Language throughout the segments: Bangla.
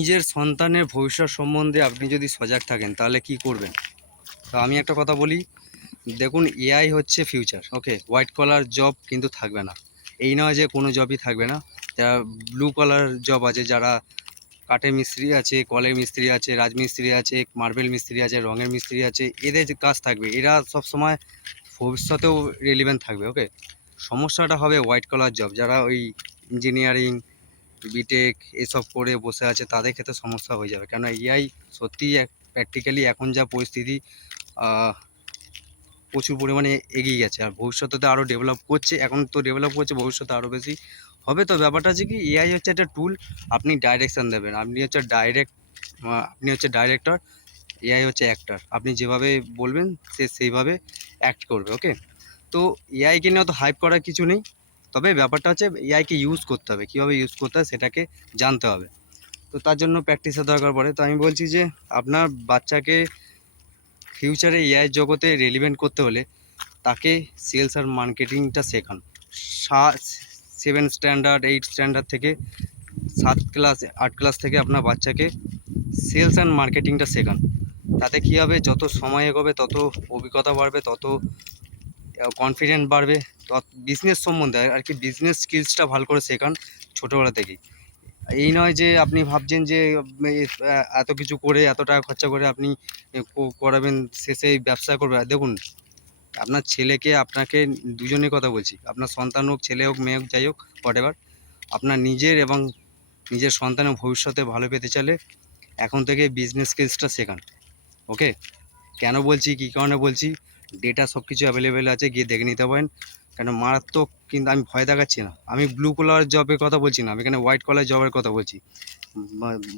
নিজের সন্তানের ভবিষ্যৎ সম্বন্ধে আপনি যদি সজাগ থাকেন তাহলে কি করবেন? তো আমি একটা কথা বলি, দেখুন এআই হচ্ছে ফিউচার, ওকে। হোয়াইট কলার জব কিন্তু থাকবে না। এই নয় যে কোনো জবই থাকবে না। যারা ব্লু কলার জব আছে, যারা কাঠের মিস্ত্রি আছে, কলের মিস্ত্রি আছে, রাজমিস্ত্রি আছে, মার্বেল মিস্ত্রি আছে, রঙের মিস্ত্রি আছে, এদের যে কাজ থাকবে, এরা সব সময় ভবিষ্যতেও রেলিভেন্ট থাকবে, ওকে। সমস্যাটা হবে হোয়াইট কলার জব, যারা ওই ইঞ্জিনিয়ারিং, বিটেক এসব করে বসে আছে, তাদের ক্ষেত্রে সমস্যা হয়ে যাবে। কেন এআই সত্যিই প্র্যাকটিক্যালি এখন যা পরিস্থিতি, প্রচুর পরিমাণে এগিয়ে গেছে, আর ভবিষ্যতে তো আরও ডেভেলপ করছে। এখন তো ডেভেলপ করছে, ভবিষ্যতে আরও বেশি হবে। তো ব্যাপারটা হচ্ছে কি, এআই হচ্ছে একটা টুল, আপনি ডাইরেকশান দেবেন, আপনি হচ্ছে ডাইরেক্টর, এআই হচ্ছে অ্যাক্টর। আপনি যেভাবে বলবেন সে সেইভাবে অ্যাক্ট করবে, ওকে। তো এআইকে নিয়ে অত হাইপ করার কিছু নেই, তবে ব্যাপারটা হচ্ছে এআইকে ইউজ করতে হবে, কীভাবে ইউজ করতে হয় সেটাকে জানতে হবে। তো তার জন্য প্র্যাকটিসের দরকার পড়ে। তো আমি বলছি যে আপনার বাচ্চাকে ফিউচারে এআই জগতে রেলিভেন্ট করতে হলে তাকে সেলস আর মার্কেটিংটা শেখান। 7 স্ট্যান্ডার্ড 8 স্ট্যান্ডার্ড থেকে 7 ক্লাস 8 ক্লাস থেকে আপনার বাচ্চাকে সেলস অ্যান্ড মার্কেটিংটা শেখান। তাতে কী হবে, যত সময় এগোবে তত অভিজ্ঞতা বাড়বে, তত কনফিডেন্ট বাড়বে, তত বিজনেস সম্বন্ধে আর কি বিজনেস স্কিলসটা ভালো করে শেখান ছোটোবেলা থেকেই। এই নয় যে আপনি ভাবছেন যে এত কিছু করে, এত টাকা খরচা করে আপনি করাবেন, শেষে ব্যবসা করবে। দেখুন, আপনার ছেলেকে, আপনাকে, দুজনের কথা বলছি, আপনার সন্তান হোক, ছেলে হোক, মেয়ে হোক, যাই হোক, হোয়াটএভার, আপনার নিজের এবং নিজের সন্তানের ভবিষ্যতে ভালো পেতে চাইলে এখন থেকে বিজনেস স্কিলসটা শেখান, ওকে। কেন বলছি, কী কারণে বলছি, ডেটা সব কিছু অ্যাভেলেবেল আছে, গিয়ে দেখে নিতে পারেন। কেন মারাত্মক, কিন্তু আমি ভয় দেখাচ্ছি না, আমি ব্লু কলার জবের কথা বলছি না, আমি এখানে হোয়াইট কলার জবের কথা বলছি।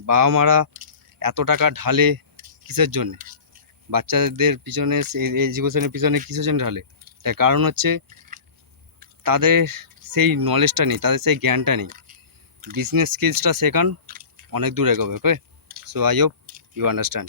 বাবা মারা এত টাকা ঢালে কিসের জন্যে? বাচ্চাদের পিছনে, এডুকেশনের পিছনে কিসের জন্য ঢালে? তার কারণ হচ্ছে তাদের সেই নলেজটা নেই, তাদের সেই জ্ঞানটা নেই। বিজনেস স্কিলসটা শেখান, অনেক দূর এগোবে, okay. So I hope you understand.